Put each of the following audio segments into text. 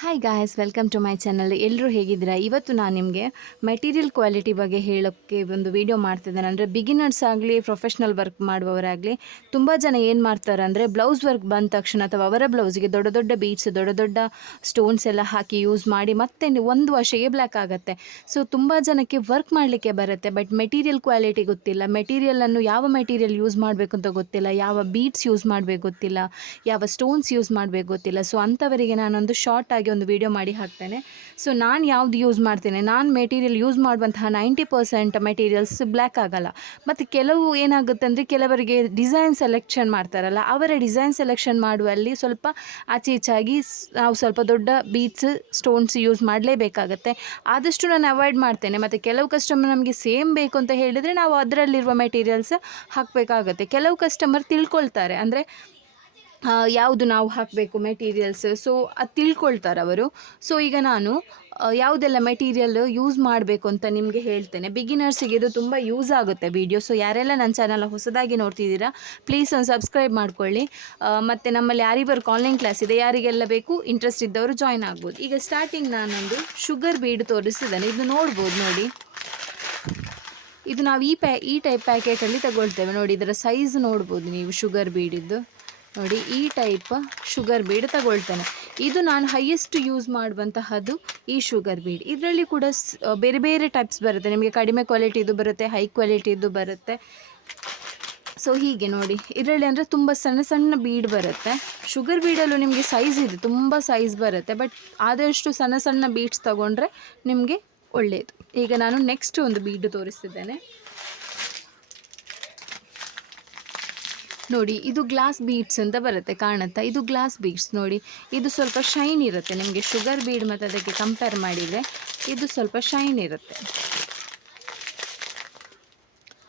Hi guys welcome to my channel ಎಲ್ಲರೂ ಹೇಗಿದ್ದೀರಾ? ಇವತ್ತು ನಾನು ನಿಮಗೆ ಮೆಟೀರಿಯಲ್ ಕ್ವಾಲಿಟಿ ಬಗ್ಗೆ ಹೇಳೋಕ್ಕೆ ಒಂದು ವಿಡಿಯೋ ಮಾಡ್ತಿದ್ದೇನೆ. ಅಂದರೆ ಬಿಗಿನರ್ಸ್ ಆಗಲಿ ಪ್ರೊಫೆಷ್ನಲ್ ವರ್ಕ್ ಮಾಡುವವರಾಗಲಿ, ತುಂಬ ಜನ ಏನು ಮಾಡ್ತಾರೆ ಅಂದರೆ ಬ್ಲೌಸ್ ವರ್ಕ್ ಬಂದ ತಕ್ಷಣ ಅಥವಾ ಅವರ ಬ್ಲೌಸಿಗೆ ದೊಡ್ಡ ದೊಡ್ಡ ಬೀಟ್ಸ್ ದೊಡ್ಡ ದೊಡ್ಡ ಸ್ಟೋನ್ಸ್ ಎಲ್ಲ ಹಾಕಿ ಯೂಸ್ ಮಾಡಿ ಮತ್ತೆ ಒಂದು ವರ್ಷಕ್ಕೆ ಬ್ಲ್ಯಾಕ್ ಆಗುತ್ತೆ. ಸೊ ತುಂಬ ಜನಕ್ಕೆ ವರ್ಕ್ ಮಾಡಲಿಕ್ಕೆ ಬರುತ್ತೆ ಬಟ್ ಮೆಟೀರಿಯಲ್ ಕ್ವಾಲಿಟಿ ಗೊತ್ತಿಲ್ಲ. ಮೆಟೀರಿಯಲನ್ನು ಯಾವ ಮೆಟೀರಿಯಲ್ ಯೂಸ್ ಮಾಡಬೇಕು ಅಂತ ಗೊತ್ತಿಲ್ಲ. ಯಾವ ಬೀಟ್ಸ್ ಯೂಸ್ ಮಾಡಬೇಕು ಗೊತ್ತಿಲ್ಲ. ಯಾವ ಸ್ಟೋನ್ಸ್ ಯೂಸ್ ಮಾಡಬೇಕು ಗೊತ್ತಿಲ್ಲ. ಸೊ ಅಂಥವರಿಗೆ ನಾನೊಂದು ಶಾರ್ಟ್ ಆಗಿ ಒಂದು ವಿಡಿಯೋ ಮಾಡಿ ಹಾಕ್ತೇನೆ. ಸೊ ನಾನು ಯಾವ್ದು ಯೂಸ್ ಮಾಡ್ತೇನೆ? ನಾನು ಮೆಟೀರಿಯಲ್ ಯೂಸ್ ಮಾಡುವಂತಹ ನೈಂಟಿ ಪರ್ಸೆಂಟ್ ಮೆಟೀರಿಯಲ್ಸ್ ಬ್ಲ್ಯಾಕ್ ಆಗಲ್ಲ. ಮತ್ತು ಕೆಲವು ಏನಾಗುತ್ತೆ ಅಂದರೆ ಕೆಲವರಿಗೆ ಡಿಸೈನ್ ಸೆಲೆಕ್ಷನ್ ಮಾಡ್ತಾರಲ್ಲ, ಅವರ ಡಿಸೈನ್ ಸೆಲೆಕ್ಷನ್ ಮಾಡುವಲ್ಲಿ ಸ್ವಲ್ಪ ಆಚೆ ಈಚಾಗಿ ನಾವು ಸ್ವಲ್ಪ ದೊಡ್ಡ ಬೀಟ್ಸ್ ಸ್ಟೋನ್ಸ್ ಯೂಸ್ ಮಾಡಲೇಬೇಕಾಗತ್ತೆ. ಆದಷ್ಟು ನಾನು ಅವಾಯ್ಡ್ ಮಾಡ್ತೇನೆ. ಮತ್ತು ಕೆಲವು ಕಸ್ಟಮರ್ ನಮಗೆ ಸೇಮ್ ಬೇಕು ಅಂತ ಹೇಳಿದರೆ ನಾವು ಅದರಲ್ಲಿರುವ ಮೆಟೀರಿಯಲ್ಸ್ ಹಾಕಬೇಕಾಗತ್ತೆ. ಕೆಲವು ಕಸ್ಟಮರ್ ತಿಳ್ಕೊಳ್ತಾರೆ. ಅಂದರೆ ಯಾವುದು ನಾವು ಹಾಕಬೇಕು ಮೆಟೀರಿಯಲ್ಸ್ ಸೊ ಅದು ತಿಳ್ಕೊಳ್ತಾರೆ ಅವರು. ಸೊ ಈಗ ನಾನು ಯಾವುದೆಲ್ಲ ಮೆಟೀರಿಯಲ್ ಯೂಸ್ ಮಾಡಬೇಕು ಅಂತ ನಿಮಗೆ ಹೇಳ್ತೇನೆ. ಬಿಗಿನರ್ಸಿಗೆ ಇದು ತುಂಬ ಯೂಸ್ ಆಗುತ್ತೆ ವಿಡಿಯೋ ಸೊ ಯಾರೆಲ್ಲ ನನ್ನ ಚಾನಲ್ ಹೊಸದಾಗಿ ನೋಡ್ತಿದ್ದೀರಾ ಪ್ಲೀಸ್ ಒಂದು ಸಬ್ಸ್ಕ್ರೈಬ್ ಮಾಡ್ಕೊಳ್ಳಿ. ಮತ್ತು ನಮ್ಮಲ್ಲಿ ಯಾರಿವರ್ಕ್ ಆನ್ಲೈನ್ ಕ್ಲಾಸ್ ಇದೆ, ಯಾರಿಗೆಲ್ಲ ಬೇಕು ಇಂಟ್ರೆಸ್ಟ್ ಇದ್ದವರು ಜಾಯ್ನ್ ಆಗ್ಬೋದು. ಈಗ ಸ್ಟಾರ್ಟಿಂಗ್ ನಾನೊಂದು ಶುಗರ್ ಬೀಡ್ ತೋರಿಸಿದ್ದೇನೆ. ಇದು ನೋಡ್ಬೋದು ನೋಡಿ. ಇದು ನಾವು ಈ ಪ್ಯಾ ಈ ಟೈಪ್ ಪ್ಯಾಕೆಟಲ್ಲಿ ತಗೊಳ್ತೇವೆ ನೋಡಿ. ಇದರ ಸೈಜ್ ನೋಡ್ಬೋದು ನೀವು ಶುಗರ್ ಬೀಡಿದ್ದು ನೋಡಿ, ಈ ಟೈಪ್ ಶುಗರ್ ಬೀಡ್ ತಗೊಳ್ತೇನೆ. ಇದು ನಾನು ಹೈಯೆಸ್ಟ್ ಯೂಸ್ ಮಾಡುವಂತಹದ್ದು ಈ ಶುಗರ್ ಬೀಡ್ ಇದರಲ್ಲಿ ಕೂಡ ಬೇರೆ ಬೇರೆ ಟೈಪ್ಸ್ ಬರುತ್ತೆ. ನಿಮಗೆ ಕಡಿಮೆ ಕ್ವಾಲಿಟಿದು ಬರುತ್ತೆ ಹೈ ಕ್ವಾಲಿಟಿದು ಬರುತ್ತೆ. ಸೊ ಹೀಗೆ ನೋಡಿ. ಇದರಲ್ಲಿ ಅಂದರೆ ತುಂಬ ಸಣ್ಣ ಸಣ್ಣ ಬೀಡ್ ಬರುತ್ತೆ. ಶುಗರ್ ಬೀಡಲ್ಲೂ ನಿಮಗೆ ಸೈಜ್ ಇದೆ, ತುಂಬ ಸೈಜ್ ಬರುತ್ತೆ. ಬಟ್ ಆದಷ್ಟು ಸಣ್ಣ ಸಣ್ಣ ಬೀಡ್ಸ್ ತಗೊಂಡ್ರೆ ನಿಮಗೆ ಒಳ್ಳೆಯದು ಈಗ ನಾನು ನೆಕ್ಸ್ಟ್ ಒಂದು ಬೀಡ್ ತೋರಿಸ್ತಿದ್ದೇನೆ. ನೋಡಿ, ಇದು ಗ್ಲಾಸ್ ಬೀಡ್ಸ್ ಅಂತ ಬರುತ್ತೆ, ಕಾಣುತ್ತಾ? ಇದು ಗ್ಲಾಸ್ ಬೀಡ್ಸ್ ನೋಡಿ, ಇದು ಸ್ವಲ್ಪ ಶೈನ್ ಇರುತ್ತೆ. ನಿಮಗೆ ಶುಗರ್ ಬೀಡ್ ಮತ್ತು ಅದಕ್ಕೆ ಕಂಪೇರ್ ಮಾಡಿದರೆ, ಇದು ಸ್ವಲ್ಪ ಶೈನ್ ಇರುತ್ತೆ.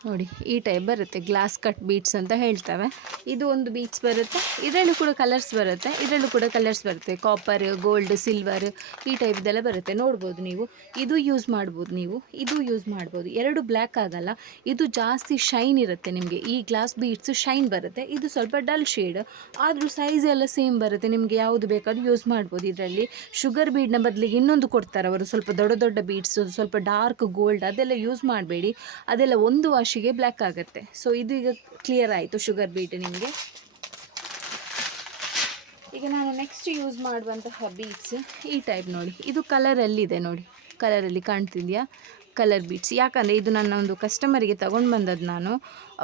ನೋಡಿ, ಈ ಟೈಪ್ ಬರುತ್ತೆ ಗ್ಲಾಸ್ ಕಟ್ ಬೀಟ್ಸ್ ಅಂತ ಹೇಳ್ತೇವೆ. ಇದು ಒಂದು ಬೀಟ್ಸ್ ಬರುತ್ತೆ. ಇದರಲ್ಲೂ ಕೂಡ ಕಲರ್ಸ್ ಬರುತ್ತೆ. ಇದರಲ್ಲೂ ಕೂಡ ಕಲರ್ಸ್ ಬರುತ್ತೆ. ಕಾಪರ್ ಗೋಲ್ಡ್ ಸಿಲ್ವರ್ ಈ ಟೈಪ್ದೆಲ್ಲ ಬರುತ್ತೆ. ನೋಡ್ಬೋದು ನೀವು. ಇದು ಯೂಸ್ ಮಾಡ್ಬೋದು ನೀವು. ಇದು ಯೂಸ್ ಮಾಡ್ಬೋದು. ಎರಡು ಬ್ಲ್ಯಾಕ್ ಆಗಲ್ಲ. ಇದು ಜಾಸ್ತಿ ಶೈನ್ ಇರುತ್ತೆ ನಿಮಗೆ. ಈ ಗ್ಲಾಸ್ ಬೀಟ್ಸ್ ಶೈನ್ ಬರುತ್ತೆ. ಇದು ಸ್ವಲ್ಪ ಡಲ್ ಶೇಡ್ ಆದರೂ ಸೈಜ್ ಎಲ್ಲ ಸೇಮ್ ಬರುತ್ತೆ. ನಿಮಗೆ ಯಾವುದು ಬೇಕಾದ್ರೂ ಯೂಸ್ ಮಾಡ್ಬೋದು ಇದರಲ್ಲಿ. ಶುಗರ್ ಬೀಡ್ನ ಬದಲಿಗೆ ಇನ್ನೊಂದು ಕೊಡ್ತಾರೆ ಅವರು. ಸ್ವಲ್ಪ ದೊಡ್ಡ ದೊಡ್ಡ ಬೀಡ್ಸ್ ಸ್ವಲ್ಪ ಡಾರ್ಕ್ ಗೋಲ್ಡ್ ಅದೆಲ್ಲ ಯೂಸ್ ಮಾಡಬೇಡಿ. ಅದೆಲ್ಲ ಒಂದು ವಾಶಿಗೆ ಬ್ಲ್ಯಾಕ್ ಆಗುತ್ತೆ. ಸೊ ಇದು ಈಗ ಕ್ಲಿಯರ್ ಆಯಿತು ಶುಗರ್ ಬೀಟ್ ನಿಮಗೆ. ಈಗ ನಾನು ನೆಕ್ಸ್ಟ್ ಯೂಸ್ ಮಾಡುವಂತಹ ಬೀಟ್ಸ್ ಈ ಟೈಪ್ ನೋಡಿ. ಇದು ಕಲರಲ್ಲಿದೆ ನೋಡಿ. ಕಲರಲ್ಲಿ ಕಾಣ್ತಿದೆಯಾ? ಕಲರ್ ಬೀಟ್ಸ್ ಯಾಕಂದರೆ ಇದು ನನ್ನ ಒಂದು ಕಸ್ಟಮರಿಗೆ ತೊಗೊಂಡು ಬಂದದ್ದು ನಾನು.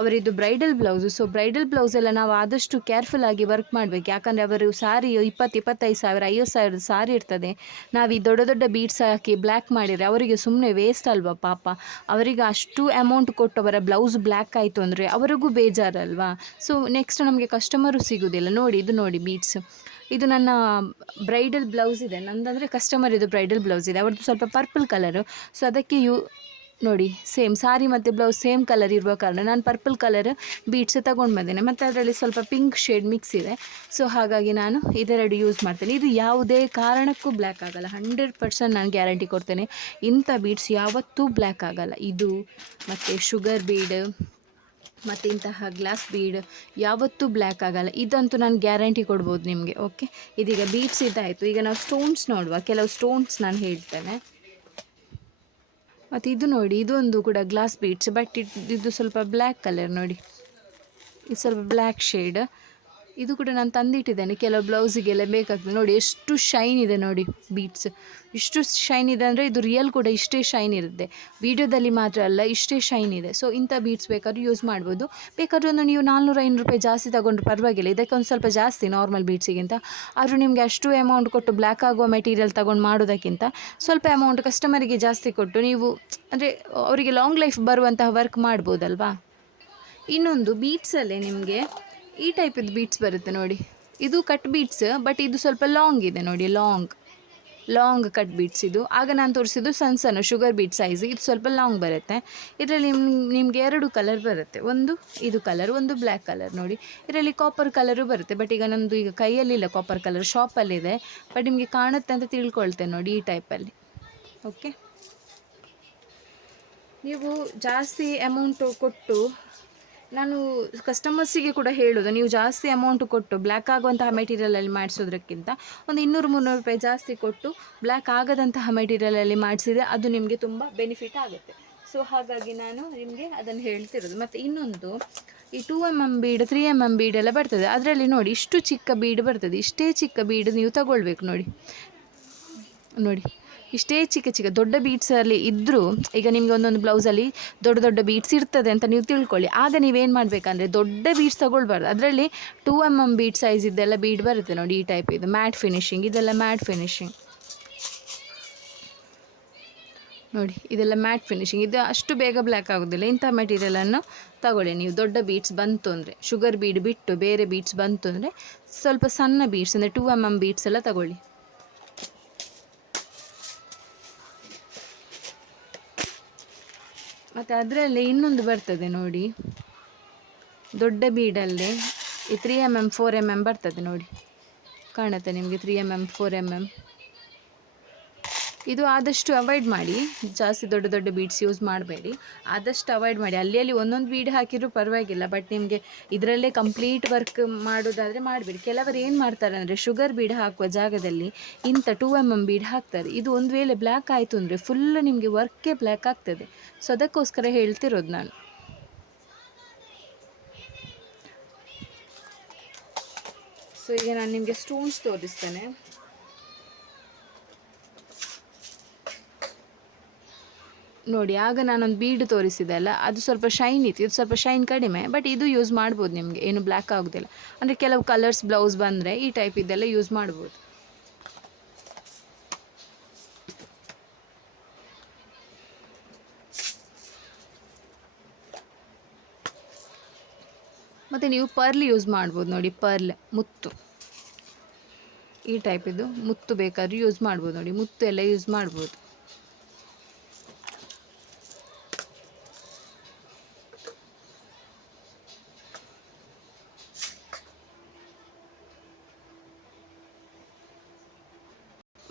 ಅವರಿದು ಬ್ರೈಡಲ್ ಬ್ಲೌಸು. ಸೊ ಬ್ರೈಡಲ್ ಬ್ಲೌಸೆಲ್ಲ ನಾವು ಆದಷ್ಟು ಕೇರ್ಫುಲ್ ಆಗಿ ವರ್ಕ್ ಮಾಡಬೇಕು. ಯಾಕಂದರೆ ಅವರು ಸಾರಿ ಇಪ್ಪತ್ತು, ಇಪ್ಪತ್ತೈದು ಸಾವಿರ, ಐವತ್ತು ಸಾವಿರದ ಸಾರಿ ಇರ್ತದೆ. ನಾವು ಈ ದೊಡ್ಡ ದೊಡ್ಡ ಬೀಟ್ಸ್ ಹಾಕಿ ಬ್ಲ್ಯಾಕ್ ಮಾಡಿದರೆ ಅವರಿಗೆ ಸುಮ್ಮನೆ ವೇಸ್ಟ್ ಅಲ್ವಾ ಪಾಪ. ಅವರಿಗೆ ಅಷ್ಟು ಅಮೌಂಟ್ ಕೊಟ್ಟು ಅವರ ಬ್ಲೌಸ್ ಬ್ಲ್ಯಾಕ್ ಆಯಿತು ಅಂದರೆ ಅವರಿಗೂ ಬೇಜಾರಲ್ವಾ? ಸೊ ನೆಕ್ಸ್ಟ್ ನಮಗೆ ಕಸ್ಟಮರು ಸಿಗೋದಿಲ್ಲ. ನೋಡಿ, ಇದು ನೋಡಿ ಬೀಟ್ಸ್ ಇದು ನನ್ನ ಬ್ರೈಡಲ್ ಬ್ಲೌಸ್ ಇದೆ. ನಂದಂದರೆ ಕಸ್ಟಮರ್ ಇದು ಬ್ರೈಡಲ್ ಬ್ಲೌಸ್ ಇದೆ. ಅವ್ರದ್ದು ಸ್ವಲ್ಪ ಪರ್ಪಲ್ ಕಲರು ಸೊ ಅದಕ್ಕೆ ಯು, ನೋಡಿ ಸೇಮ್ ಸಾರಿ ಮತ್ತು ಬ್ಲೌಸ್ ಸೇಮ್ ಕಲರ್ ಇರುವ ಕಾರಣ ನಾನು ಪರ್ಪಲ್ ಕಲರ್ ಬೀಟ್ಸ್ ತಗೊಂಡು ಬಂದೇನೆ. ಮತ್ತು ಅದರಲ್ಲಿ ಸ್ವಲ್ಪ ಪಿಂಕ್ ಶೇಡ್ ಮಿಕ್ಸ್ ಇದೆ. ಸೊ ಹಾಗಾಗಿ ನಾನು ಇದೆರಡು ಯೂಸ್ ಮಾಡ್ತೇನೆ. ಇದು ಯಾವುದೇ ಕಾರಣಕ್ಕೂ ಬ್ಲ್ಯಾಕ್ ಆಗಲ್ಲ. ಹಂಡ್ರೆಡ್ ಪರ್ಸೆಂಟ್ ನಾನು ಗ್ಯಾರಂಟಿ ಕೊಡ್ತೇನೆ. ಇಂಥ ಬೀಟ್ಸ್ ಯಾವತ್ತೂ ಬ್ಲ್ಯಾಕ್ ಆಗಲ್ಲ. ಇದು ಮತ್ತು ಶುಗರ್ ಬೀಡ್ ಮತ್ತು ಇಂತಹ ಗ್ಲಾಸ್ ಬೀಡ್ ಯಾವತ್ತೂ ಬ್ಲ್ಯಾಕ್ ಆಗಲ್ಲ. ಇದಂತೂ ನಾನು ಗ್ಯಾರಂಟಿ ಕೊಡ್ಬೋದು ನಿಮಗೆ ಓಕೆ ಇದೀಗ ಬೀಟ್ಸ್ ಇದಾಯಿತು. ಈಗ ನಾವು ಸ್ಟೋನ್ಸ್ ನೋಡುವ. ಕೆಲವು ಸ್ಟೋನ್ಸ್ ನಾನು ಹೇಳ್ತೇನೆ. ಮತ್ತು ಇದು ನೋಡಿ, ಇದೊಂದು ಕೂಡ ಗ್ಲಾಸ್ ಬೀಟ್ಸ್ ಬಟ್ ಇದು ಸ್ವಲ್ಪ ಬ್ಲ್ಯಾಕ್ ಕಲರ್ ನೋಡಿ. ಇದು ಸ್ವಲ್ಪ ಬ್ಲ್ಯಾಕ್ ಶೇಡ್ ಇದು ಕೂಡ ನಾನು ತಂದಿಟ್ಟಿದ್ದೇನೆ. ಕೆಲವು ಬ್ಲೌಸಿಗೆಲ್ಲ ಬೇಕಾಗ್ತದೆ. ನೋಡಿ ಎಷ್ಟು ಶೈನ್ ಇದೆ ನೋಡಿ ಬೀಟ್ಸ್ ಇಷ್ಟು ಶೈನ್ ಇದೆ ಅಂದರೆ ಇದು ರಿಯಲ್ ಕೂಡ ಇಷ್ಟೇ ಶೈನ್ ಇರುತ್ತೆ. ವಿಡಿಯೋದಲ್ಲಿ ಮಾತ್ರ ಅಲ್ಲ, ಇಷ್ಟೇ ಶೈನ್ ಇದೆ. ಸೊ ಇಂಥ ಬೀಟ್ಸ್ ಬೇಕಾದ್ರೂ ಯೂಸ್ ಮಾಡ್ಬೋದು. ಬೇಕಾದ್ರೂ ಒಂದು ನೀವು ನಾಲ್ನೂರ ಐನೂರು ರೂಪಾಯಿ ಜಾಸ್ತಿ ತಗೊಂಡ್ರೆ ಪರವಾಗಿಲ್ಲ. ಇದಕ್ಕೆ ಒಂದು ಸ್ವಲ್ಪ ಜಾಸ್ತಿ ನಾರ್ಮಲ್ ಬೀಟ್ಸಿಗಿಂತ ಆದರೂ ನಿಮಗೆ ಅಷ್ಟು ಅಮೌಂಟ್ ಕೊಟ್ಟು ಬ್ಲ್ಯಾಕ್ ಆಗುವ ಮೆಟೀರಿಯಲ್ ತಗೊಂಡು ಮಾಡೋದಕ್ಕಿಂತ ಸ್ವಲ್ಪ ಅಮೌಂಟ್ ಕಸ್ಟಮರಿಗೆ ಜಾಸ್ತಿ ಕೊಟ್ಟು ನೀವು, ಅಂದರೆ ಅವರಿಗೆ ಲಾಂಗ್ ಲೈಫ್ ಬರುವಂತಹ ವರ್ಕ್ ಮಾಡ್ಬೋದಲ್ವಾ? ಇನ್ನೊಂದು ಬೀಟ್ಸಲ್ಲೇ ನಿಮಗೆ ಈ ಟೈಪಿದ್ದು ಬೀಟ್ಸ್ ಬರುತ್ತೆ ನೋಡಿ. ಇದು ಕಟ್ ಬೀಟ್ಸ್ ಬಟ್ ಇದು ಸ್ವಲ್ಪ ಲಾಂಗ್ ಇದೆ ನೋಡಿ ಲಾಂಗ್ ಲಾಂಗ್ ಕಟ್ ಬೀಟ್ಸ್ ಇದು. ಆಗ ನಾನು ತೋರಿಸಿದ್ದು ಸಣ್ಣ ಸಣ್ಣ ಶುಗರ್ ಬೀಟ್ ಸೈಜ್ ಇದು ಸ್ವಲ್ಪ ಲಾಂಗ್ ಬರುತ್ತೆ. ಇದರಲ್ಲಿ ನಿಮಗೆ ಎರಡು ಕಲರ್ ಬರುತ್ತೆ. ಒಂದು ಇದು ಕಲರ್ ಒಂದು ಬ್ಲ್ಯಾಕ್ ಕಲರ್ ನೋಡಿ. ಇದರಲ್ಲಿ ಕಾಪರ್ ಕಲರು ಬರುತ್ತೆ ಬಟ್ ಈಗ ನಮ್ಮದು ಈಗ ಕೈಯಲ್ಲಿಲ್ಲ ಕಾಪರ್ ಕಲರ್ ಶಾಪಲ್ಲಿದೆ ಬಟ್ ನಿಮಗೆ ಕಾಣುತ್ತೆ ಅಂತ ತಿಳ್ಕೊಳ್ತೇನೆ ನೋಡಿ ಈ ಟೈಪಲ್ಲಿ ಓಕೆ ನೀವು ಜಾಸ್ತಿ ಅಮೌಂಟು ಕೊಟ್ಟು ನಾನು ಕಸ್ಟಮರ್ಸಿಗೆ ಕೂಡ ಹೇಳೋದು, ನೀವು ಜಾಸ್ತಿ ಅಮೌಂಟ್ ಕೊಟ್ಟು ಬ್ಲ್ಯಾಕ್ ಆಗುವಂತಹ ಮೆಟೀರಿಯಲಲ್ಲಿ ಮಾಡಿಸೋದಕ್ಕಿಂತ ಒಂದು ಇನ್ನೂರು ಮುನ್ನೂರು ರೂಪಾಯಿ ಜಾಸ್ತಿ ಕೊಟ್ಟು ಬ್ಲ್ಯಾಕ್ ಆಗದಂತಹ ಮೆಟೀರಿಯಲಲ್ಲಿ ಮಾಡಿಸಿದರೆ ಅದು ನಿಮಗೆ ತುಂಬ ಬೆನಿಫಿಟ್ ಆಗುತ್ತೆ. ಸೊ ಹಾಗಾಗಿ ನಾನು ನಿಮಗೆ ಅದನ್ನು ಹೇಳ್ತಿರೋದು. ಮತ್ತು ಇನ್ನೊಂದು, ಈ two M M bead three M M bead ಎಲ್ಲ ಬರ್ತದೆ. ಅದರಲ್ಲಿ ನೋಡಿ, ಇಷ್ಟು ಚಿಕ್ಕ ಬೀಡ್ ಬರ್ತದೆ. ಇಷ್ಟೇ ಚಿಕ್ಕ ಬೀಡ್ ನೀವು ತಗೊಳ್ಬೇಕು ನೋಡಿ. ನೋಡಿ. ಇಷ್ಟೇ ಚಿಕ್ಕ ಚಿಕ್ಕ ದೊಡ್ಡ ಬೀಟ್ಸಲ್ಲಿ ಇದ್ದರೂ ಈಗ ನಿಮಗೆ ಒಂದೊಂದು ಬ್ಲೌಸಲ್ಲಿ ದೊಡ್ಡ ದೊಡ್ಡ ಬೀಟ್ಸ್ ಇರ್ತದೆ ಅಂತ ನೀವು ತಿಳ್ಕೊಳ್ಳಿ. ಆಗ ನೀವೇನು ಮಾಡಬೇಕಂದ್ರೆ ದೊಡ್ಡ ಬೀಟ್ಸ್ ತಗೊಳ್ಬಾರ್ದು. ಅದರಲ್ಲಿ two M M bead size ಇದೆಲ್ಲ ಬೀಟ್ ಬರುತ್ತೆ ನೋಡಿ ಈ ಟೈಪ್ ಇದು. ಮ್ಯಾಟ್ ಫಿನಿಶಿಂಗ್ ಇದೆಲ್ಲ ಮ್ಯಾಟ್ ಫಿನಿಶಿಂಗ್ ನೋಡಿ, ಇದೆಲ್ಲ ಮ್ಯಾಟ್ ಫಿನಿಶಿಂಗ್ ಇದು ಅಷ್ಟು ಬೇಗ ಬ್ಲ್ಯಾಕ್ ಆಗೋದಿಲ್ಲ. ಇಂಥ ಮೆಟೀರಿಯಲನ್ನು ತಗೊಳ್ಳಿ. ನೀವು ದೊಡ್ಡ ಬೀಟ್ಸ್ ಬಂತು ಅಂದರೆ ಶುಗರ್ ಬೀಡ್ ಬಿಟ್ಟು ಬೇರೆ ಬೀಟ್ಸ್ ಬಂತು ಅಂದರೆ ಸ್ವಲ್ಪ ಸಣ್ಣ ಬೀಟ್ಸ್ ಅಂದರೆ ಟೂ ಎಂ ಎಂ ಬೀಟ್ಸ್ ಎಲ್ಲ ತಗೊಳ್ಳಿ. ಮತ್ತು ಅದರಲ್ಲಿ ಇನ್ನೊಂದು ಬರ್ತದೆ ನೋಡಿ. ದೊಡ್ಡ ಬೀಡಲ್ಲಿ ಈ three M M four M M ಬರ್ತದೆ ನೋಡಿ. ಕಾಣುತ್ತೆ ನಿಮಗೆ three M M four M M ಇದು ಆದಷ್ಟು ಅವಾಯ್ಡ್ ಮಾಡಿ. ಜಾಸ್ತಿ ದೊಡ್ಡ ದೊಡ್ಡ ಬೀಡ್ಸ್ ಯೂಸ್ ಮಾಡಬೇಡಿ. ಆದಷ್ಟು ಅವಾಯ್ಡ್ ಮಾಡಿ. ಅಲ್ಲಿ ಅಲ್ಲಿ ಒಂದೊಂದು ಬೀಡ್ ಹಾಕಿದರೂ ಪರವಾಗಿಲ್ಲ. ಬಟ್ ನಿಮಗೆ ಇದರಲ್ಲೇ ಕಂಪ್ಲೀಟ್ ವರ್ಕ್ ಮಾಡೋದಾದರೆ ಮಾಡಬೇಡಿ. ಕೆಲವರು ಏನು ಮಾಡ್ತಾರೆ ಅಂದರೆ ಶುಗರ್ ಬೀಡ್ ಹಾಕುವ ಜಾಗದಲ್ಲಿ ಇಂಥ ಟೂ ಎಂ ಎಂ ಬೀಡ್ ಹಾಕ್ತಾರೆ. ಇದು ಒಂದು ವೇಳೆ ಬ್ಲ್ಯಾಕ್ ಆಯಿತು ಅಂದರೆ ಫುಲ್ ನಿಮಗೆ ವರ್ಕೇ ಬ್ಲ್ಯಾಕ್ ಆಗ್ತದೆ. ಸೊ ಅದಕ್ಕೋಸ್ಕರ ಹೇಳ್ತಿರೋದು ನಾನು. ಸೊ ಈಗ ನಾನು ನಿಮಗೆ ಸ್ಟೋನ್ಸ್ ತೋರಿಸ್ತೇನೆ. ನೋಡಿ, ಆಗ ನಾನೊಂದು ಬೀಡ್ ತೋರಿಸಿದೆ ಅಲ್ಲ, ಅದು ಸ್ವಲ್ಪ ಶೈನ್ ಇತ್ತು, ಇದು ಸ್ವಲ್ಪ ಶೈನ್ ಕಡಿಮೆ ಬಟ್ ಇದು ಯೂಸ್ ಮಾಡ್ಬೋದು ನಿಮಗೆ, ಏನು ಬ್ಲ್ಯಾಕ್ ಆಗೋದಿಲ್ಲ. ಅಂದರೆ ಕೆಲವು ಕಲರ್ಸ್ ಬ್ಲೌಸ್ ಬಂದರೆ ಈ ಟೈಪ್ ಇದೆಲ್ಲ ಯೂಸ್ ಮಾಡ್ಬೋದು. ಮತ್ತು ನೀವು ಪರ್ಲ್ ಯೂಸ್ ಮಾಡ್ಬೋದು ನೋಡಿ ಪರ್ಲ್ ಮುತ್ತು. ಈ ಟೈಪ್ ಇದು ಮುತ್ತು ಬೇಕಾದ್ರೂ ಯೂಸ್ ಮಾಡ್ಬೋದು ನೋಡಿ, ಮುತ್ತು ಎಲ್ಲ ಯೂಸ್ ಮಾಡ್ಬೋದು.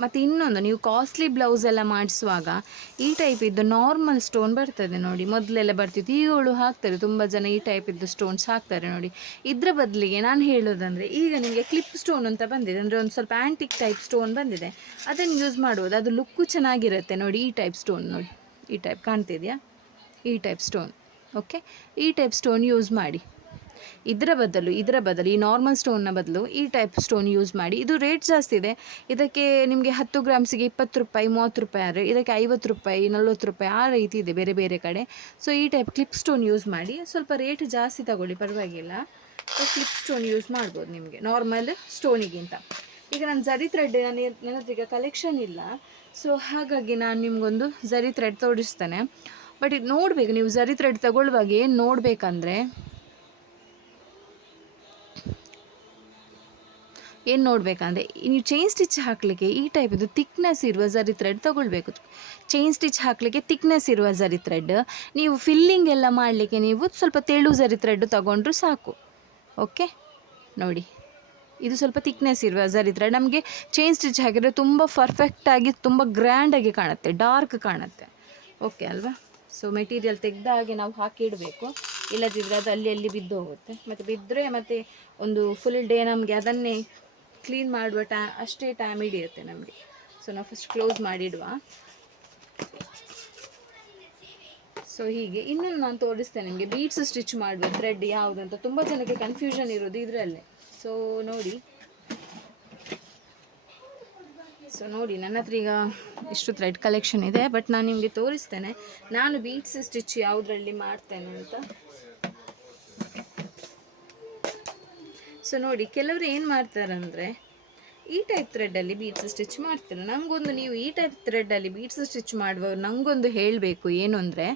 ಮತ್ತು ಇನ್ನೊಂದು, ನೀವು ಕಾಸ್ಟ್ಲಿ ಬ್ಲೌಸ್ ಎಲ್ಲ ಮಾಡಿಸುವಾಗ ಈ ಟೈಪ್ ಇದ್ದು ನಾರ್ಮಲ್ ಸ್ಟೋನ್ ಬರ್ತದೆ ನೋಡಿ. ಮೊದಲೆಲ್ಲ ಬರ್ತಿತ್ತು ಈಗಳು ಹಾಕ್ತಾರೆ. ತುಂಬ ಜನ ಈ ಟೈಪ್ ಇದ್ದು ಸ್ಟೋನ್ಸ್ ಹಾಕ್ತಾರೆ ನೋಡಿ. ಇದರ ಬದಲಿಗೆ ನಾನು ಹೇಳೋದಂದರೆ, ಈಗ ನಿಮಗೆ ಕ್ಲಿಪ್ ಸ್ಟೋನ್ ಅಂತ ಬಂದಿದೆ. ಅಂದರೆ ಒಂದು ಸ್ವಲ್ಪ ಆ್ಯಂಟಿಕ್ ಟೈಪ್ ಸ್ಟೋನ್ ಬಂದಿದೆ. ಅದನ್ನು ಯೂಸ್ ಮಾಡ್ಬೋದು ಅದು ಲುಕ್ಕು ಚೆನ್ನಾಗಿರುತ್ತೆ ನೋಡಿ ಈ ಟೈಪ್ ಸ್ಟೋನ್ ನೋಡಿ. ಈ ಟೈಪ್ ಕಾಣ್ತಿದೆಯಾ? ಈ ಟೈಪ್ ಸ್ಟೋನ್ ಓಕೆ ಈ ಟೈಪ್ ಸ್ಟೋನ್ ಯೂಸ್ ಮಾಡಿ. ಇದರ ಬದಲು ಇದರ ಬದಲು, ಈ ನಾರ್ಮಲ್ ಸ್ಟೋನ್ನ ಬದಲು ಈ ಟೈಪ್ ಸ್ಟೋನ್ ಯೂಸ್ ಮಾಡಿ, ಇದು ರೇಟ್ ಜಾಸ್ತಿ ಇದೆ. ಇದಕ್ಕೆ ನಿಮಗೆ ಹತ್ತು ಗ್ರಾಮ್ಸಿಗೆ ಇಪ್ಪತ್ತು ರೂಪಾಯಿ, ಮೂವತ್ತು ರೂಪಾಯಿ ಆದರೆ ಇದಕ್ಕೆ ಐವತ್ತು ರೂಪಾಯಿ, ನಲ್ವತ್ತು ರೂಪಾಯಿ ಆ ರೀತಿ ಇದೆ ಬೇರೆ ಬೇರೆ ಕಡೆ. ಸೊ ಈ ಟೈಪ್ ಕ್ಲಿಪ್ ಸ್ಟೋನ್ ಯೂಸ್ ಮಾಡಿ, ಸ್ವಲ್ಪ ರೇಟ್ ಜಾಸ್ತಿ ತಗೊಳ್ಳಿ, ಪರವಾಗಿಲ್ಲ. ಕ್ಲಿಪ್ ಸ್ಟೋನ್ ಯೂಸ್ ಮಾಡ್ಬೋದು ನಿಮಗೆ ನಾರ್ಮಲ್ ಸ್ಟೋನಿಗಿಂತ ಈಗ ನಾನು ಜರಿ ಥ್ರೆಡ್ ನಾನು ನನ್ನ ಹತ್ರ ಈಗ ಕಲೆಕ್ಷನ್ ಇಲ್ಲ. ಸೊ ಹಾಗಾಗಿ ನಾನು ನಿಮಗೊಂದು ಜರಿ ಥ್ರೆಡ್ ತೋರಿಸ್ತೇನೆ. ಬಟ್ ಇದು ನೋಡಬೇಕು, ನೀವು ಜರಿ ಥ್ರೆಡ್ ತಗೊಳ್ಳುವಾಗ ಏನು ನೋಡಬೇಕಂದ್ರೆ ಏನು ನೋಡಬೇಕಂದ್ರೆ ನೀವು ಚೈನ್ ಸ್ಟಿಚ್ ಹಾಕಲಿಕ್ಕೆ ಈ ಟೈಪಿದು ತಿಕ್ನೆಸ್ ಇರುವ ಜರಿ ಥ್ರೆಡ್ ತೊಗೊಳ್ಬೇಕು. ಚೈನ್ ಸ್ಟಿಚ್ ಹಾಕಲಿಕ್ಕೆ ತಿಕ್ನೆಸ್ ಇರುವ ಜರಿ ಥ್ರೆಡ್ ನೀವು ಫಿಲ್ಲಿಂಗ್ ಎಲ್ಲ ಮಾಡಲಿಕ್ಕೆ ನೀವು ಸ್ವಲ್ಪ ತೆಳು ಜರಿ ಥ್ರೆಡ್ ತೊಗೊಂಡ್ರು ಸಾಕು. ಓಕೆ ನೋಡಿ. ಇದು ಸ್ವಲ್ಪ ತಿಕ್ನೆಸ್ ಇರುವ ಜರಿ ಥ್ರೆಡ್ ನಮಗೆ ಚೈನ್ ಸ್ಟಿಚ್ ಹಾಕಿದರೆ ತುಂಬ ಪರ್ಫೆಕ್ಟಾಗಿ ತುಂಬ ಗ್ರ್ಯಾಂಡಾಗಿ ಕಾಣುತ್ತೆ ಡಾರ್ಕ್ ಕಾಣುತ್ತೆ. ಓಕೆ ಅಲ್ವಾ? ಸೊ ಮೆಟೀರಿಯಲ್ ತೆಗೆದ ಹಾಗೆ ನಾವು ಹಾಕಿಡಬೇಕು ಇಲ್ಲದಿದ್ದರೆ ಅದು ಅಲ್ಲಿ ಅಲ್ಲಿ ಬಿದ್ದು ಹೋಗುತ್ತೆ ಮತ್ತು ಬಿದ್ದರೆ ಮತ್ತು ಒಂದು ಫುಲ್ ಡೇ ನಮಗೆ ಅದನ್ನೇ ಕ್ಲೀನ್ ಮಾಡುವ ಟೈ, ಅಷ್ಟೇ ಟೈಮ್ ಹಿಡಿಯುತ್ತೆ ನಮಗೆ. ಸೊ ನಾವು ಫಸ್ಟ್ ಕ್ಲೋಸ್ ಮಾಡಿಡುವ. ಸೊ ಹೀಗೆ. ಇನ್ನೊಂದು ನಾನು ತೋರಿಸ್ತೇನೆ ನಿಮಗೆ. ಬೀಡ್ಸ್ ಸ್ಟಿಚ್ ಮಾಡುವ ಥ್ರೆಡ್ ಯಾವುದು ಅಂತ. ತುಂಬ ಜನಕ್ಕೆ ಕನ್ಫ್ಯೂಷನ್ ಇರೋದು ಇದರಲ್ಲೇ. ಸೊ ನೋಡಿ. ಸೊ ನೋಡಿ, ನನ್ನ ಹತ್ರ ಈಗ ಇಷ್ಟು ಥ್ರೆಡ್ ಕಲೆಕ್ಷನ್ ಇದೆ ಬಟ್ ನಾನು ನಿಮಗೆ ತೋರಿಸ್ತೇನೆ. ನಾನು ಬೀಡ್ಸ್ ಸ್ಟಿಚ್ ಯಾವುದರಲ್ಲಿ ಮಾಡ್ತೇನೆ ಅಂತ. ಸೊ ನೋಡಿ, ಕೆಲವರು ಏನು ಮಾಡ್ತಾರಂದರೆ, ಈ ಟೈಪ್ ಥ್ರೆಡ್ಡಲ್ಲಿ ಬೀಟ್ಸ್ ಸ್ಟಿಚ್ ಮಾಡ್ತಾರೆ. ನನಗೊಂದು ನೀವು ಈ ಟೈಪ್ ಥ್ರೆಡ್ಡಲ್ಲಿ ಬೀಟ್ಸ್ ಸ್ಟಿಚ್ ಮಾಡುವವರು ನನಗೊಂದು ಹೇಳಬೇಕು ಏನು ಅಂದರೆ,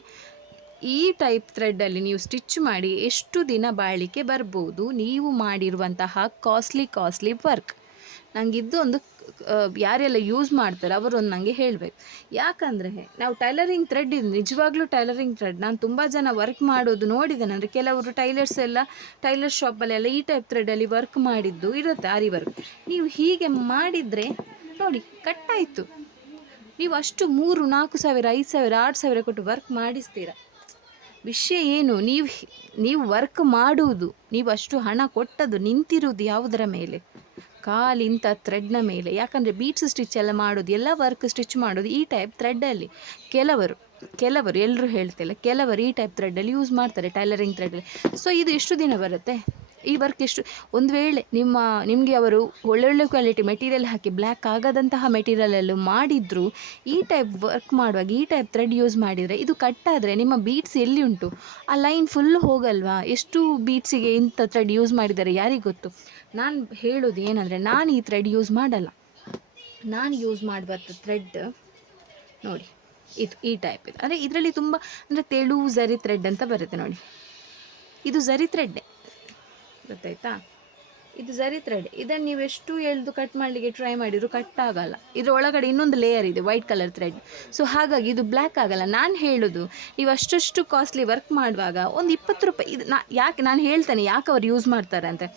ಈ ಟೈಪ್ ಥ್ರೆಡ್ಡಲ್ಲಿ ನೀವು ಸ್ಟಿಚ್ ಮಾಡಿ ಎಷ್ಟು ದಿನ ಬಾಳಿಕೆ ಬರ್ಬೋದು, ನೀವು ಮಾಡಿರುವಂತಹ ಕಾಸ್ಟ್ಲಿ ಕಾಸ್ಟ್ಲಿ ವರ್ಕ್ ನಂಗೆ ಇದು ಒಂದು ಯಾರೆಲ್ಲ ಯೂಸ್ ಮಾಡ್ತಾರೆ ಅವರೊಂದು ನನಗೆ ಹೇಳಬೇಕು. ಯಾಕಂದರೆ ನಾವು ಟೈಲರಿಂಗ್ ಥ್ರೆಡ್ ಇದು ನಿಜವಾಗ್ಲೂ ಟೈಲರಿಂಗ್ ಥ್ರೆಡ್ ನಾನು ತುಂಬ ಜನ ವರ್ಕ್ ಮಾಡೋದು ನೋಡಿದ್ದೇನೆ. ಅಂದರೆ ಕೆಲವರು ಟೈಲರ್ಸ್ ಎಲ್ಲ ಟೈಲರ್ ಶಾಪಲ್ಲೆಲ್ಲ ಈ ಟೈಪ್ ಥ್ರೆಡಲ್ಲಿ ವರ್ಕ್ ಮಾಡಿದ್ದು ಇರುತ್ತೆ ಆರಿ ವರ್ಕ್ ನೀವು ಹೀಗೆ ಮಾಡಿದರೆ ನೋಡಿ, ಕಟ್ಟಾಯಿತು. ನೀವು ಅಷ್ಟು ಮೂರು, ನಾಲ್ಕು ಸಾವಿರ, ಐದು ಸಾವಿರ, ಆರು ಸಾವಿರ ಕೊಟ್ಟು ವರ್ಕ್ ಮಾಡಿಸ್ತೀರ? ವಿಷಯ ಏನು? ನೀವು ನೀವು ವರ್ಕ್ ಮಾಡುವುದು, ನೀವು ಅಷ್ಟು ಹಣ ಕೊಟ್ಟದ್ದು, ನಿಂತಿರುವುದು ಯಾವುದರ ಮೇಲೆ? ಕಾಲಿಂತ ಥ್ರೆಡ್ನ ಮೇಲೆ. ಯಾಕಂದರೆ ಬೀಟ್ಸ್ ಸ್ಟಿಚ್ ಎಲ್ಲ ಮಾಡೋದು, ಎಲ್ಲ ವರ್ಕ್ ಸ್ಟಿಚ್ ಮಾಡೋದು ಈ ಟೈಪ್ ಥ್ರೆಡ್ಡಲ್ಲಿ ಕೆಲವರು ಕೆಲವರು ಎಲ್ಲರೂ ಹೇಳ್ತಿಲ್ಲ ಕೆಲವರು ಈ ಟೈಪ್ ಥ್ರೆಡ್ಡಲ್ಲಿ ಯೂಸ್ ಮಾಡ್ತಾರೆ ಟೈಲರಿಂಗ್ ಥ್ರೆಡ್ಡಲ್ಲಿ ಸೊ ಇದು ಎಷ್ಟು ದಿನ ಬರುತ್ತೆ? ಈ ವರ್ಕ್ ಎಷ್ಟು, ಒಂದು ವೇಳೆ ನಿಮ್ಮ, ನಿಮಗೆ ಅವರು ಒಳ್ಳೊಳ್ಳೆ ಕ್ವಾಲಿಟಿ ಮೆಟೀರಿಯಲ್ ಹಾಕಿ ಬ್ಲ್ಯಾಕ್ ಆಗದಂತಹ ಮೆಟೀರಿಯಲಲ್ಲೂ ಮಾಡಿದ್ರು, ಈ ಟೈಪ್ ವರ್ಕ್ ಮಾಡುವಾಗ ಈ ಟೈಪ್ ಥ್ರೆಡ್ ಯೂಸ್ ಮಾಡಿದರೆ ಇದು ಕಟ್ಟಾದರೆ ನಿಮ್ಮ ಬೀಟ್ಸ್ ಎಲ್ಲಿ ಉಂಟು? ಆ ಲೈನ್ ಫುಲ್ ಹೋಗಲ್ವಾ? ಎಷ್ಟು ಬೀಟ್ಸಿಗೆ ಇಂಥ ಥ್ರೆಡ್ ಯೂಸ್ ಮಾಡಿದ್ದಾರೆ ಯಾರಿಗೆ ಗೊತ್ತು? ನಾನು ಹೇಳೋದು ಏನಂದರೆ ನಾನು ಈ ಥ್ರೆಡ್ ಯೂಸ್ ಮಾಡಲ್ಲ. ನಾನು ಯೂಸ್ ಮಾಡುವ ಥ್ರೆಡ್ ನೋಡಿ, ಇದು ಈ ಟೈಪ್ ಇದು. ಅಂದರೆ ಇದರಲ್ಲಿ ತುಂಬ, ಅಂದರೆ ತೆಳು ಝರಿ ಥ್ರೆಡ್ ಅಂತ ಬರುತ್ತೆ ನೋಡಿ. ಇದು ಝರಿ ಥ್ರೆಡ್ಡೆ ಗೊತ್ತಾಯ್ತಾ? ಇದು ಝರಿ ಥ್ರೆಡ್ ಇದನ್ನು ನೀವು ಎಷ್ಟು ಎಳೆದು ಕಟ್ ಮಾಡಲಿಕ್ಕೆ ಟ್ರೈ ಮಾಡಿದ್ರು ಕಟ್ ಆಗಲ್ಲ. ಇದರ ಒಳಗಡೆ ಇನ್ನೊಂದು ಲೇಯರ್ ಇದೆ ವೈಟ್ ಕಲರ್ ಥ್ರೆಡ್ ಸೊ ಹಾಗಾಗಿ ಇದು ಬ್ಲ್ಯಾಕ್ ಆಗಲ್ಲ. ನಾನು ಹೇಳೋದು, ನೀವು ಅಷ್ಟಷ್ಟು ಕಾಸ್ಟ್ಲಿ ವರ್ಕ್ ಮಾಡುವಾಗ ಒಂದು ಇಪ್ಪತ್ತು ರೂಪಾಯಿ, ಇದು ನಾ ಯಾಕೆ, ನಾನು ಹೇಳ್ತೇನೆ ಯಾಕೆ ಅವ್ರು ಯೂಸ್ ಮಾಡ್ತಾರೆ ಅಂತ.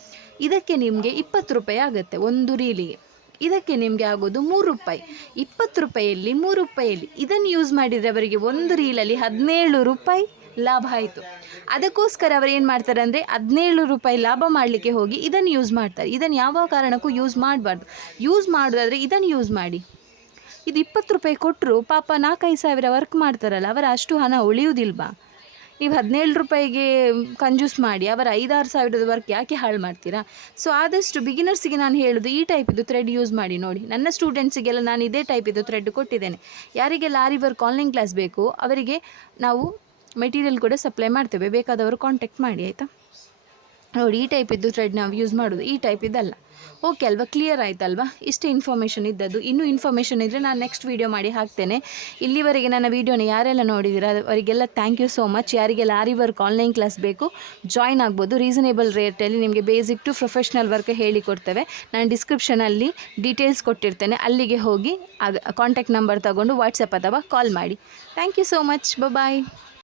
ಇದಕ್ಕೆ ನಿಮಗೆ ಇಪ್ಪತ್ತು ರೂಪಾಯಿ ಆಗುತ್ತೆ ಒಂದು ರೀಲಿಗೆ. ಇದಕ್ಕೆ ನಿಮಗೆ ಆಗೋದು ಮೂರು ರೂಪಾಯಿ. ಇಪ್ಪತ್ತು ರೂಪಾಯಿಯಲ್ಲಿ ಮೂರು ರೂಪಾಯಿಯಲ್ಲಿ ಇದನ್ನು ಯೂಸ್ ಮಾಡಿದರೆ ಅವರಿಗೆ ಒಂದು ರೀಲಲ್ಲಿ ಹದಿನೇಳು ರೂಪಾಯಿ ಲಾಭ ಆಯಿತು. ಅದಕ್ಕೋಸ್ಕರ ಅವರು ಏನು ಮಾಡ್ತಾರೆ ಅಂದರೆ ಹದಿನೇಳು ರೂಪಾಯಿ ಲಾಭ ಮಾಡಲಿಕ್ಕೆ ಹೋಗಿ ಇದನ್ನು ಯೂಸ್ ಮಾಡ್ತಾರೆ. ಇದನ್ನು ಯಾವ ಕಾರಣಕ್ಕೂ ಯೂಸ್ ಮಾಡಬಾರ್ದು. ಯೂಸ್ ಮಾಡೋದಾದರೆ ಇದನ್ನು ಯೂಸ್ ಮಾಡಿ. ಇದು ಇಪ್ಪತ್ತು ರೂಪಾಯಿ ಕೊಟ್ಟರು ಪಾಪ ನಾಲ್ಕೈದು ಸಾವಿರ ವರ್ಕ್ ಮಾಡ್ತಾರಲ್ಲ, ಅವರ ಅಷ್ಟು ಹಣ ಉಳಿಯುವುದಿಲ್ವಾ? ನೀವು ಹದಿನೇಳು ರೂಪಾಯಿಗೆ ಕಂಜೂಸ್ ಮಾಡಿ, ಅವರ ಐದಾರು ಸಾವಿರದ ವರ್ಕ್ ಯಾಕೆ ಹಾಳು ಮಾಡ್ತೀರಾ? ಸೊ ಆದಷ್ಟು ಬಿಗಿನರ್ಸಿಗೆ ನಾನು ಹೇಳೋದು, ಈ ಟೈಪ್ ಇದು ಥ್ರೆಡ್ ಯೂಸ್ ಮಾಡಿ ನೋಡಿ. ನನ್ನ ಸ್ಟೂಡೆಂಟ್ಸಿಗೆಲ್ಲ ನಾನು ಇದೇ ಟೈಪ್ ಇದು ಥ್ರೆಡ್ ಕೊಟ್ಟಿದ್ದೇನೆ. ಯಾರಿಗೆ ಲಾರಿ ವರ್ಕ್ ಆನ್ಲೈನ್ ಕ್ಲಾಸ್ ಬೇಕು, ಅವರಿಗೆ ನಾವು ಮೆಟೀರಿಯಲ್ ಕೂಡ ಸಪ್ಲೈ ಮಾಡ್ತೇವೆ. ಬೇಕಾದವರು ಕಾಂಟ್ಯಾಕ್ಟ್ ಮಾಡಿ, ಆಯಿತಾ? ನೋಡಿ, ಈ ಟೈಪ್ ಇದ್ದು ಥ್ರೆಡ್ ನಾವು ಯೂಸ್ ಮಾಡೋದು, ಈ ಟೈಪ್ ಇದಲ್ಲ ಓಕೆ ಅಲ್ವಾ ಕ್ಲಿಯರ್ ಆಯ್ತಲ್ವಾ? ಇಷ್ಟು ಇನ್ಫಾರ್ಮೇಷನ್ ಇದ್ದದ್ದು. ಇನ್ನೂ ಇನ್ಫಾರ್ಮೇಷನ್ ಇದ್ದರೆ ನಾನು ನೆಕ್ಸ್ಟ್ ವೀಡಿಯೋ ಮಾಡಿ ಹಾಕ್ತೇನೆ. ಇಲ್ಲಿವರೆಗೆ ನನ್ನ ವೀಡಿಯೋನ ಯಾರೆಲ್ಲ ನೋಡಿದ್ದೀರಾ ಅವರಿಗೆಲ್ಲ ಥ್ಯಾಂಕ್ ಯು ಸೋ ಮಚ್ ಯಾರಿಗೆಲ್ಲ ಆರಿ ವರ್ಕ್ ಆನ್ಲೈನ್ ಕ್ಲಾಸ್ ಬೇಕು ಜಾಯ್ನ್ ಆಗ್ಬೋದು. ರೀಸನೇಬಲ್ ರೇಟಲ್ಲಿ ನಿಮಗೆ ಬೇಸಿಕ್ ಟು ಪ್ರೊಫೆಷ್ನಲ್ ವರ್ಕ್ ಹೇಳಿಕೊಡ್ತೇವೆ ನಾನು ಡಿಸ್ಕ್ರಿಪ್ಷನಲ್ಲಿ ಡೀಟೇಲ್ಸ್ ಕೊಟ್ಟಿರ್ತೇನೆ. ಅಲ್ಲಿಗೆ ಹೋಗಿ ಕಾಂಟ್ಯಾಕ್ಟ್ ನಂಬರ್ ತಗೊಂಡು ವಾಟ್ಸಪ್ ಅಥವಾ ಕಾಲ್ ಮಾಡಿ. Thank you so much bye